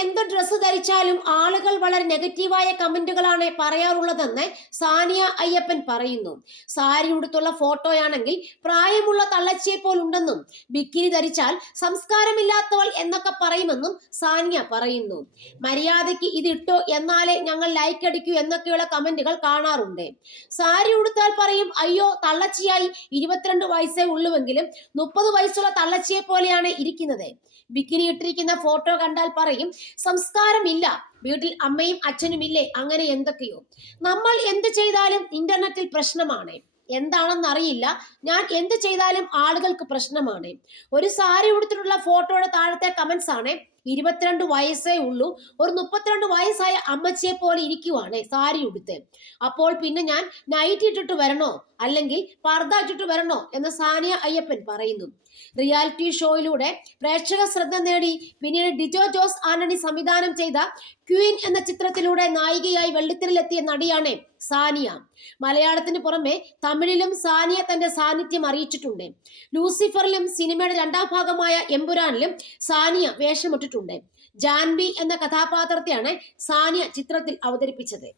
എന്ത് ഡ്രസ്സ് ധരിച്ചാലും ആളുകൾ വളരെ നെഗറ്റീവായ കമന്റുകളാണ് പറയാറുള്ളതെന്ന് സാനിയ അയ്യപ്പൻ പറയുന്നു. സാരി ഉടുത്തുള്ള ഫോട്ടോയാണെങ്കിൽ പ്രായമുള്ള തള്ളച്ചിയെ പോലുണ്ടെന്നും ബിക്കിനി ധരിച്ചാൽ സംസ്കാരമില്ലാത്തവൾ എന്നൊക്കെ പറയുമെന്നും സാനിയ പറയുന്നു. മര്യാദയ്ക്ക് ഇതിട്ടോ എന്നാലേ ഞങ്ങൾ ലൈക്ക് അടിക്കൂ എന്നൊക്കെയുള്ള കമന്റുകൾ കാണാറുണ്ട്. സാരി ഉടുത്താൽ പറയും അയ്യോ തള്ളച്ചിയായി ഇരുപത്തിരണ്ട് വയസ്സേ ഉള്ളുവെങ്കിലും മുപ്പത് വയസ്സുള്ള തള്ളച്ചിയെ പോലെയാണ് ഇരിക്കുന്നത്. ബിക്കിനി ഇട്ടിരിക്കുന്ന ഫോട്ടോ കണ്ടാൽ പറയും സംസ്കാരമില്ല. വീട്ടിൽ അമ്മയും അച്ഛനും ഇല്ലേ? അങ്ങനെ എന്തൊക്കെയോ. നമ്മൾ എന്ത് ചെയ്താലും ഇന്റർനെറ്റിൽ പ്രശ്നമാണ്. എന്താണെന്ന് അറിയില്ല ഞാൻ എന്ത് ചെയ്താലും ആളുകൾക്ക് പ്രശ്നമാണ്. ഒരു സാരി ഉടുത്തിട്ടുള്ള ഫോട്ടോയുടെ താഴത്തെ കമന്റ്സ് ആണ്. ഇരുപത്തിരണ്ട് വയസ്സേ ഉള്ളൂ. ഒരു മുപ്പത്തിരണ്ട് വയസ്സായ അമ്മച്ചിയെ പോലെ ഇരിക്കുവാണ് സാരി ഉടുത്ത്. അപ്പോൾ പിന്നെ ഞാൻ നൈറ്റ് ഇട്ടിട്ട് വരണോ? അല്ലെങ്കിൽ പർദ്ദ ഇട്ടിട്ട് വരണോ? എന്ന് സാനിയ അയ്യപ്പൻ പറയുന്നു. റിയാലിറ്റി ഷോയിലൂടെ പ്രേക്ഷക ശ്രദ്ധ നേടി പിന്നീട് ഡിജോ ജോസ് ആന്റണി സംവിധാനം ചെയ്ത ക്വീൻ എന്ന ചിത്രത്തിലൂടെ നായികയായി വെള്ളിത്തിരിലെത്തിയ നടിയാണ് സാനിയ. മലയാളത്തിന് പുറമെ തമിഴിലും സാനിയ തന്റെ സാന്നിധ്യം അറിയിച്ചിട്ടുണ്ട്. ലൂസിഫറിലും സിനിമയുടെ രണ്ടാം ഭാഗമായ എംപുരാനിലും സാനിയ വേഷമിട്ടിട്ടുണ്ട്. ജാൻവി എന്ന കഥാപാത്രത്തെയാണ് സാനിയ ചിത്രത്തിൽ അവതരിപ്പിച്ചത്.